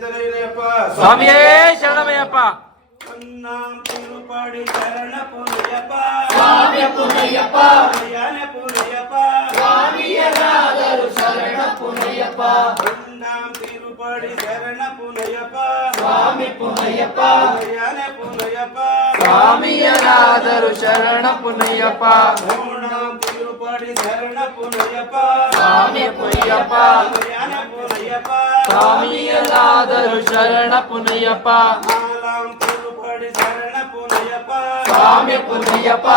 ಸ್ವಾಮಿಯೇ ಶರಣಮಯ್ಯಪ್ಪ. ತಿರುಪಡಿ ಶರಣ ಪುನಯ್ಯಪ್ಪ, ಸ್ವಾಮಿಯ ಪುನಯ್ಯಪ್ಪ, ಯಾನೆ ಪುನಯ್ಯಪ್ಪ, ಸ್ವಾಮಿಯರಾದರು ಶರಣ ಪುನಯ್ಯಪ್ಪ, ತಿರುಪಡಿ ಶರಣ ಪುನಯ್ಯಪ್ಪ, ಸ್ವಾಮಿ ಪುನಯ್ಯಪ್ಪ, ಯಾನೆ ಪುನಯ್ಯಪ್ಪ, ಸ್ವಾಮಿಯರಾದರು ಶರಣ ಪುನಯ್ಯಪ್ಪ, ತಿರುಪಡಿ ಶರಣ ಪುನಯ್ಯಪ್ಪ, ಸ್ವಾಮಿ ಪುನಯ್ಯಪ್ಪ, ಯಾನೆ ಪುನಯ್ಯಪ್ಪ, ಸ್ವಾಮಿಯರಾದರು ಶರಣ ಪುನಯ್ಯಪ್ಪ, ತಿರುಪಡಿ ಶರಣ ಪುನಯ್ಯಪ್ಪ, ಸ್ವಾಮಿ ಪುನಯ್ಯಪ್ಪ,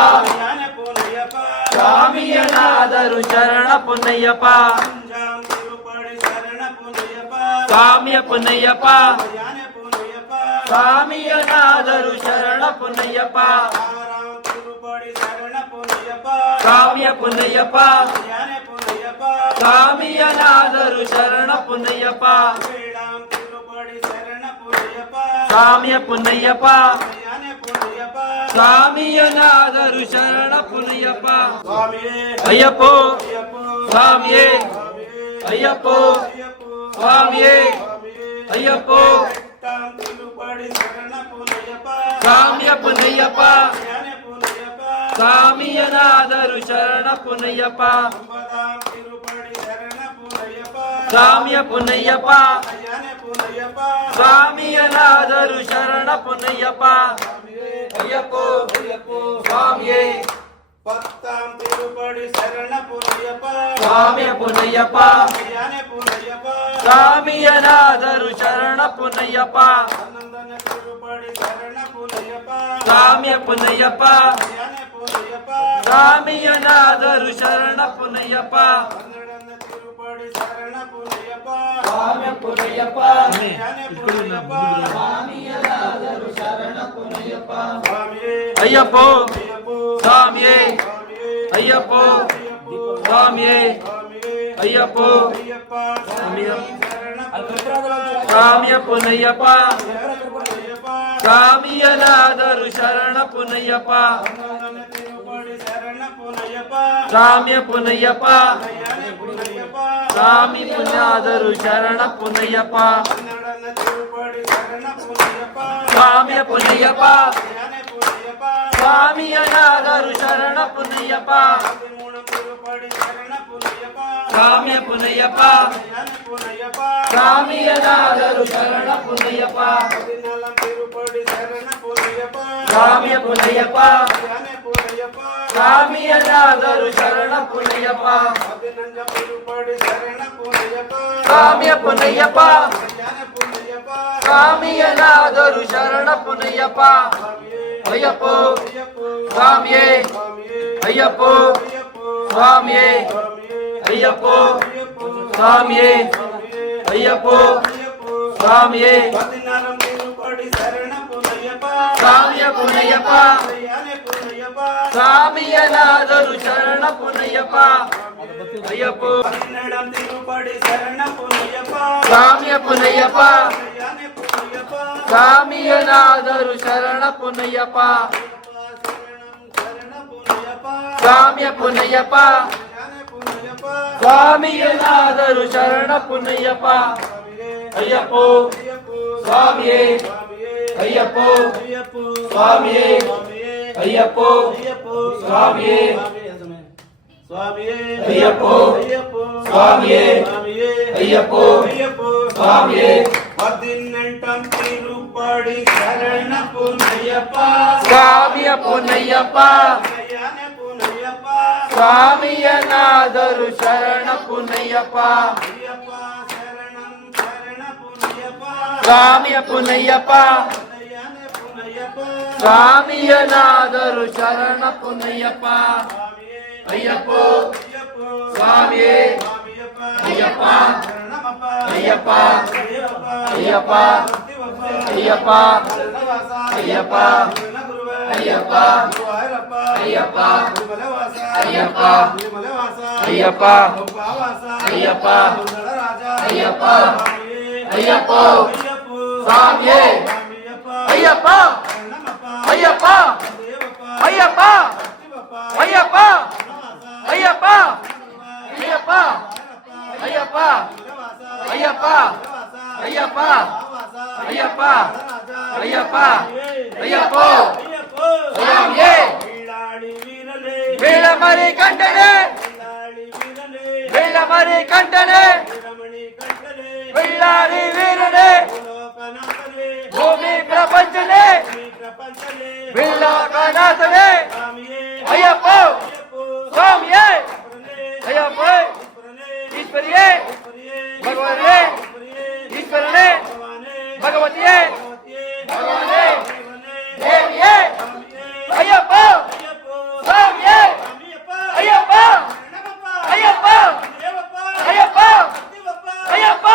ಯಾನೆ ಪುನಯ್ಯಪ್ಪ, ಸ್ವಾಮಿಯರಾದರು ಶರಣ ಪುನಯ್ಯಪ್ಪ, ತಿರುಪಡಿ ಶರಣ ಪುನಯ್ಯಪ್ಪ, ಸ್ವಾಮಿಯ ಪುನಯ್ಯಪ್ಪ, ಯಾನೆ ಪುನಯ್ಯಪ್ಪ, ಸ್ವಾಮಿಯರಾದರು ಶರಣ ಪುನಯ್ಯಪ್ಪ, ತಿರುಪಡಿ ಶರಣ ಪುನಯ್ಯಪ್ಪ, ಸ್ವಾಮಿಯ ಪುನಯ್ಯಪ್ಪ, ಯಾನೆ ಪುನಯ್ಯಪ್ಪ, ಸ್ವಾಮಿಯರಾದರು ಶರಣ ಪುನಯ್ಯಪ್ಪ, ತಿರುಪಡಿ ಶರಣ ಪುನಯ್ಯಪ್ಪ, ಸ್ವಾಮಿಯ ಪುನಯ್ಯಪ್ಪ, ಯಾನೆ ಪುನಯ್ಯಪ್ಪ, ಸ್ವಾಮಿಯನಾದರು ಶರಣ ಪುನಯ್ಯಪ್ಪ. ಸ್ವಾಮಿಯೇ ಅಯ್ಯಪ್ಪೋ ಅಯ್ಯಪ್ಪ, ಸ್ವಾಮಿಯೇ ಅಯ್ಯಪ್ಪೋ ಸ್ವಾಮಿಯೇ ಅಯ್ಯಪ್ಪೋ ತಿರುಪಡಿ ಶರಣ ಪುನಯ್ಯಪ್ಪ, ಸ್ವಾಮಿಯ ಪುನಯ್ಯಪ್ಪ, ಯಾನೆ ಪುನಯ್ಯಪ್ಪ, ಸ್ವಾಮಿಯನಾದರು ಶರಣ ಪುನಯ್ಯಪ್ಪ, ತಿರುಪಡಿ ಶರಣ ಪುನಯ್ಯಪ್ಪ, ಸ್ವಾಮಿಯ ಪುನಯ್ಯಪ್ಪ, ಯಾನೆ ಪುನಯ್ಯಪ್ಪ, ಸ್ವಾಮಿಯನಾದರು ಶರಣ ಪುನಯ್ಯಪ್ಪ. ಅಯ್ಯಪ್ಪೋ ಸ್ವಾಮಿಯೇ ತಿರುಪಡಿ ಶರಣ ಪುನಯ್ಯಪ್ಪ, ಸ್ವಾಮಿಯ ಪುನಯ್ಯಪ್ಪ, ಯಾನೆ ಪುನಯ್ಯಪ್ಪ, ಸ್ವಾಮಿಯನಾದರು ಶರಣ ಪುನಯ್ಯಪ್ಪ, ತಿರುಪಡಿ ಶರಣ ಪುನಯ್ಯಪ್ಪ, ಸ್ವಾಮಿಯ ಪುನಯ್ಯಪ್ಪ, ಯಾನೆ ಪುನಯ್ಯಪ್ಪ, ಸ್ವಾಮಿಯನಾದರು ಶರಣ ಪುನಯ್ಯಪ್ಪ, ತಿರುಪಡಿ ಶರಣ ಪುನಯ್ಯಪ್ಪ, ಸ್ವಾಮಿಯ ಪುನಯ್ಯಪ್ಪ, ಯಾನೆ ಪುನಯ್ಯಪ್ಪ, ಸ್ವಾಮಿಯರಾದರು ಶರಣ ಪುನಯ್ಯಪ್ಪ, ಸ್ವಾಮಿಯೇ ಅಯ್ಯಪ್ಪೋ ಅಯ್ಯಪ್ಪೋ, ಸ್ವಾಮಿಯೇ ಸ್ವಾಮಿಯೇ ಅಯ್ಯಪ್ಪೋ ಸ್ವಾಮಿಯೇ ಅಯ್ಯಪ್ಪೋ ಅಯ್ಯಪ್ಪ, ಸ್ವಾಮಿಯ ಶರಣ ಪುನಯ್ಯಪ್ಪ, ಸ್ವಾಮಿಯ ಪುನಯ್ಯಪ್ಪ, ಪುನಯ್ಯಪ್ಪ, ಸ್ವಾಮಿಯನಾದರು ಶರಣ ಪುನಯ್ಯಪ್ಪ, ತಿರುಪಡಿ ಶರಣ ಪುನಯ್ಯಪ್ಪ, ಸ್ವಾಮಿಯ ಪುನಯ್ಯಪ್ಪ, ಯಾನೆ ಪುನಯ್ಯಪ್ಪ, ಸ್ವಾಮಿ ಪುಣ್ಯಾದರು ಶರಣ ಪುನಯ್ಯಪ್ಪ, ತಿರುಪಡಿ ಶರಣ ಪುನಯ್ಯಪ್ಪ, ಸ್ವಾಮಿಯ ಪುನಯ್ಯಪ್ಪ, ಯಾನೆ ಪುನಯ್ಯಪ್ಪ, ಸ್ವಾಮಿಯನಾದರು ಶರಣ ಪುನಯ್ಯಪ್ಪ, ತಿರುಪಡಿ ಶರಣ ಪುನಯ್ಯಪ್ಪ, ಸ್ವಾಮಿಯ ಪುನಯ್ಯಪ್ಪ, ಯಾನೆ ಪುನಯ್ಯಪ್ಪ, ಸ್ವಾಮಿಯನಾದರು ಶರಣ ಪುನಯ್ಯಪ್ಪ, ತಿರುಪಡಿ ಶರಣ ಪುನಯ್ಯಪ್ಪ, ಸ್ವಾಮಿಯ ಪುನಯ್ಯಪ್ಪ, ಯಾನೆ ಪುನಯ್ಯಪ್ಪ, ಸ್ವಾಮಿಯನಾದರು ಶರಣ ಪುನಯ್ಯಪ್ಪ, ತಿರುಪಡಿ ಶರಣ ಪುನಯ್ಯಪ್ಪ, ಸ್ವಾಮಿಯ ಪುನಯ್ಯಪ್ಪ, ಯಾನೆ ಪುನಯ್ಯಪ್ಪ, ಸ್ವಾಮಿಯನಾದರು ಶರಣ ಪುನಯ್ಯಪ್ಪ. ಅಯ್ಯಪ್ಪೋ ಸ್ವಾಮಿಯೇ ಅಯ್ಯಪ್ಪೋ ಸ್ವಾಮಿಯೇ ಅಯ್ಯಪ್ಪೋ ಸ್ವಾಮಿಯೇ ಅಯ್ಯಪ್ಪೋ ಸ್ವಾಮಿಯೇ ತಿರುಪಡಿ ಶರಣ ಪುನಯ್ಯಪ್ಪ, ಸ್ವಾಮಿಯ ಪುನಯ್ಯಪ್ಪ, ಯಾನೆ ಪುನಯ್ಯಪ್ಪ, ಸ್ವಾಮಿಯನಾದರು ಶರಣ ಪುನಯ್ಯಪ್ಪ. ಅಯ್ಯಪ್ಪೋ ತಿರುಪಡಿ ಶರಣ ಪುನಯ್ಯಪ್ಪ, ಸ್ವಾಮಿಯ ಪುನಯ್ಯಪ್ಪ, ಯಾನೆ ಪುನಯ್ಯಪ್ಪ, ಸ್ವಾಮಿಯನಾದರು ಶರಣ ಪುನಯ್ಯಪ್ಪ, ಶರಣ ಪುನಯ್ಯಪ್ಪ, ಸ್ವಾಮಿಯ ಪುನಯ್ಯಪ್ಪ, ಯಾನೆ ಪುನಯ್ಯಪ್ಪ, ಸ್ವಾಮಿಯನಾದರು ಶರಣ ಪುನಯ್ಯಪ್ಪ. ಅಯ್ಯಪ್ಪೋ ಸ್ವಾಮಿಯೇ ಅಯ್ಯಪ್ಪೋ ಸ್ವಾಮಿಯೇ ಅಯ್ಯಪ್ಪೋ ಸ್ವಾಮಿಯೇ ಸ್ವಾಮಿಯೇ ಅಯ್ಯಪ್ಪೋ ಸ್ವಾಮಿಯೇ ಅಯ್ಯಪ್ಪೋ ಸ್ವಾಮಿಯೇ 18 ತಿರುಪಡಿ ಶರಣ ಪುನಯ್ಯಪ್ಪ, ಸ್ವಾಮಿಯ ಪುನಯ್ಯಪ್ಪ, ಯಾನೆ ಪುನಯ್ಯಪ್ಪ, ಸ್ವಾಮಿಯನಾದರು ಶರಣ ಪುನಯ್ಯಪ್ಪ, ಅಯ್ಯಪ್ಪ ಶರಣಂ ಶರಣ ಪುನಯ್ಯಪ್ಪ, ಸ್ವಾಮಿಯ ಪುನಯ್ಯಪ್ಪ, ಯಾನೆ ಪುನಯ್ಯಪ್ಪ, ಸ್ವಾಮಿಯನಾದರು ಶರಣ ಪುನಯ್ಯಪ್ಪ. ಅಯ್ಯಪ್ಪೋ ಸ್ವಾಮಿಯೇ ಅಯ್ಯಪ್ಪ ಅಯ್ಯಪ್ಪ ಅಯ್ಯಪ್ಪ ಅಯ್ಯಪ್ಪ ಅಯ್ಯಪ್ಪ ಅಯ್ಯಪ್ಪ ಅಯ್ಯಪ್ಪ ಅಯ್ಯಪ್ಪ ಅಯ್ಯಪ್ಪ ಅಯ್ಯಪ್ಪ ಅಯ್ಯಪ್ಪ ಅಯ್ಯಪ್ಪ ಸ್ವಾಮಿಯೇ ಅಯ್ಯಪ್ಪ ಅಯ್ಯಪ್ಪ ಅಯ್ಯಪ್ಪ ಅಯ್ಯಪ್ಪ ಅಯ್ಯಪ್ಪ ಅಯ್ಯಪ್ಪ ಅಯ್ಯಪ್ಪ ಅಯ್ಯಪ್ಪ ಅಯ್ಯಪ್ಪ ಅಯ್ಯಪ್ಪ ರಾಜ ಅಯ್ಯಪ್ಪ ಅಯ್ಯಪ್ಪ ಅಯ್ಯಪ್ಪ ಅಯ್ಯಪ್ಪ ಸ್ವಾಮಿಯೇ ಬೀಳಾಡಿ ವೀರಲೇ ಬೀಳಮರಿ ಕಂಠನೆ ಬೀಳಾಡಿ ವೀರಲೇ ಬೀಳಮರಿ ಕಂಠನೆ ವೀರಮಣಿ ಕಂಠಲೇ ಬೀಳಾರಿ ವೀರನೇ ಲೋಕನಾಥಲೇ ಭೂಮಿ ಪ್ರಪಂಚನೇ ಈ ಪ್ರಪಂಚಲೇ ಬಿಳ್ಳಾಕನಾಥನೇ ಸ್ವಾಮಿಯೇ ಅಯ್ಯಪ್ಪ ಅಯ್ಯಪ್ಪ ಸ್ವಾಮಿಯೇ ಪರನೇ ಅಯ್ಯಪ್ಪ ಪರನೇ ಈಶ್ವರಿಯೇ ಪರನೇ ಭಗವನೇ ಪರನೇ ಈಶ್ವರನೇ ಭಗವಾನೇ ಭಗವತಿಯೇ ಭಗವತಿಯೇ ಭಗವಾನೇ ದೇವನೇ ದೇವಿಯೇ ಸ್ವಾಮಿಯೇ ಅಯ್ಯಪ್ಪ ಅಯ್ಯಪ್ಪ ಸ್ವಾಮಿಯೇ ಸ್ವಾಮಿಯಪ್ಪ ಅಯ್ಯಪ್ಪ ಶರಣಮಪ್ಪ ಅಯ್ಯಪ್ಪ ದೇವಪ್ಪ ಅಯ್ಯಪ್ಪ ಶಿವಪ್ಪ ಅಯ್ಯಪ್ಪ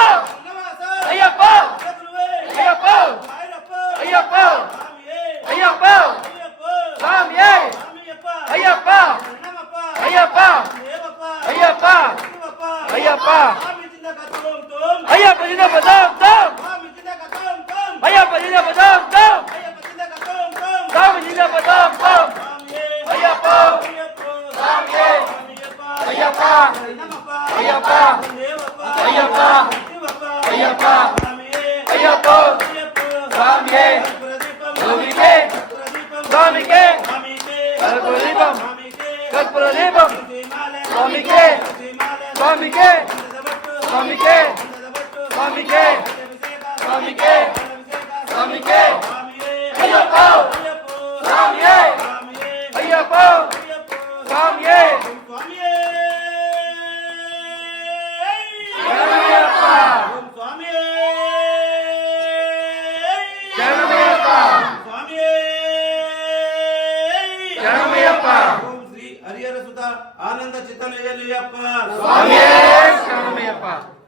ನಮಃ ಅಯ್ಯಪ್ಪ ಜಗದ್ಗುರುವೇ ಅಯ್ಯಪ್ಪ ಭೈರಪ್ಪ ಅಯ್ಯಪ್ಪ ಸ್ವಾಮಿಯೇ ಅಯ್ಯಪ್ಪ ಅಯ್ಯಪ್ಪ ಸ್ವಾಮಿಯೇ ಸ್ವಾಮಿಯಪ್ಪ ಅಯ್ಯಪ್ಪ ಶರಣಮಪ್ಪ ಅಯ್ಯಪ್ಪ ದೇವಪ್ಪ ಅಯ್ಯಪ್ಪ ಶಿವಪ್ಪ ಅಯ್ಯಪ್ಪ ಸ್ವಾಮಿ ಚಿಂತಕ ತೋಂ ತೋಂ ಅಯ್ಯಪ್ಪ ಜಿನ ಬದಾಂ ತಂ ಸ್ವಾಮಿ ಚಿಂತಕ ತೋಂ ತೋಂ ಅಯ್ಯಪ್ಪ ಜಿನ ಬದಾಂ ತಂ ಅಯ್ಯಪ್ಪ ಚಿಂತಕ ತೋಂ ತೋಂ ಸ್ವಾಮಿ ಜಿನ ಬದಾಂ ತಂ ಸ್ವಾಮಿಯೇ ಅಯ್ಯಪ್ಪ ಅಯ್ಯಪ್ಪ ಸ್ವಾಮಿಯೇ ಸ್ವಾಮಿಯಪ್ಪ ಅಯ್ಯಪ್ಪ ಶರಣಮಪ್ಪ ಅಯ್ಯಪ್ಪ ದೇವಪ್ಪ ಅಯ್ಯಪ್ಪ ಶಿವಪ್ಪ ಅಯ್ಯಪ್ಪ ಸ್ವಾಮಿಯೇ ಅಯ್ಯಪ್ಪ ಅಯ್ಯಪ್ಪ ಸ್ವಾಮಿಯೇ ಪ್ರದೀಪಂ ಸ್ವಾಮಿಗೆ ಪ್ರದೀಪಂ ಸ್ವಾಮಿಗೆ ಸ್ವಾಮಿಗೆ ಕರ್ಪೂರದೀಪಂ ಸ್ವಾಮಿಗೆ ಕರ್ಪೂರದೀಪಂ ಶ್ರೀಮಾಲೆ ಸ್ವಾಮಿಗೆ ಶ್ರೀಮಾಲೆ ಸ್ವಾಮಿಗೆ ಗಂಧದಬಟ್ಟು ಸ್ವಾಮಿಗೆ ಗಂಧದಬಟ್ಟು ಸ್ವಾಮಿಗೆ ಅಭಿಷೇಕ ಸ್ವಾಮಿಗೆ ಅಭಿಷೇಕ ಸ್ವಾಮಿಗೆ ಸ್ವಾಮಿಯೇ ಅಯ್ಯಪ್ಪ ಅಯ್ಯಪ್ಪ ಸ್ವಾಮಿಯೇ ಸ್ವಾಮಿಯೇ ಅಯ್ಯಪ್ಪ ಅಯ್ಯಪ್ಪ ಸ್ವಾಮಿಯೇ ಸ್ವಾಮಿಯೇ ಶರಣಮಯ್ಯಪ್ಪ ಓಂ ಸ್ವಾಮಿಯೇ ಶರಣಮಯ್ಯಪ್ಪ ಸ್ವಾಮಿಯೇ ಶರಣಮಯ್ಯಪ್ಪ ಓಂ ಶ್ರೀ ಹರಿಹರ ಸುತ ಆನಂದ ಚಿತ್ತನಯ್ಯನಯ್ಯಪ್ಪ ಸ್ವಾಮಿ